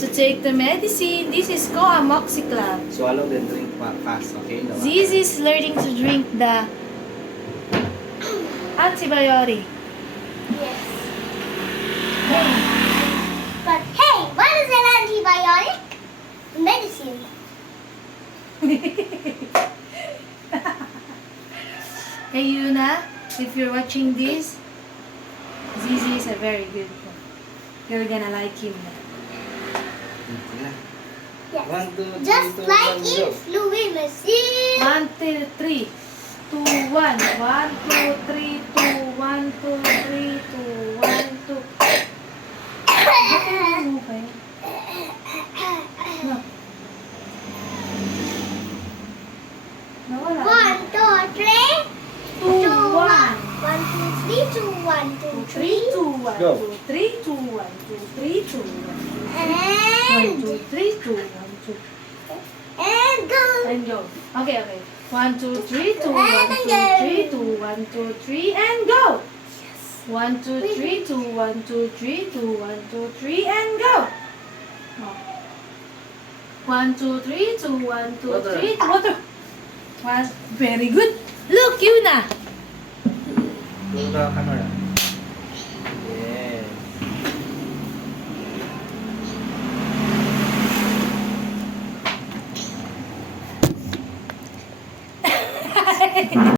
to take the medicine. This is Coamoxiclav. Swallow then drink fast, okay? No, Zizi is learning to drink the antibiotic. Yes. But hey, what is an antibiotic? Medicine. Hey Yuna, if you're watching this, Zizi is a very good one. You're gonna like him. Yeah. Yes. 1, 2, 3, Just 2, like 1, in go. fluid machine. 1, 2, 3, 2, 1. 1, 2, 3, 2, 1, 2, 3, 2, 1, 2. Okay. No. Nawala. 1, 2, 3. 2, 1. 1, 2, 3, 2, 1, 2, 3, 2, 1, Go. 2, 3, 2, 1, 2, 3, 2, 1. 1, 2, 3, 2, 1, 2. And go. And go. Okay. 1, 2, 3, 2, 1, 2, 3, 2, 1, 2, 3, and go. 1, 2, 3, 2, 1, 2, 3, 2, 1, 2, 3, and go. 1, 2, 3, 2, 1, 2, Water. 3, water. Very good. Look, Yuna. Go the camera. Yes.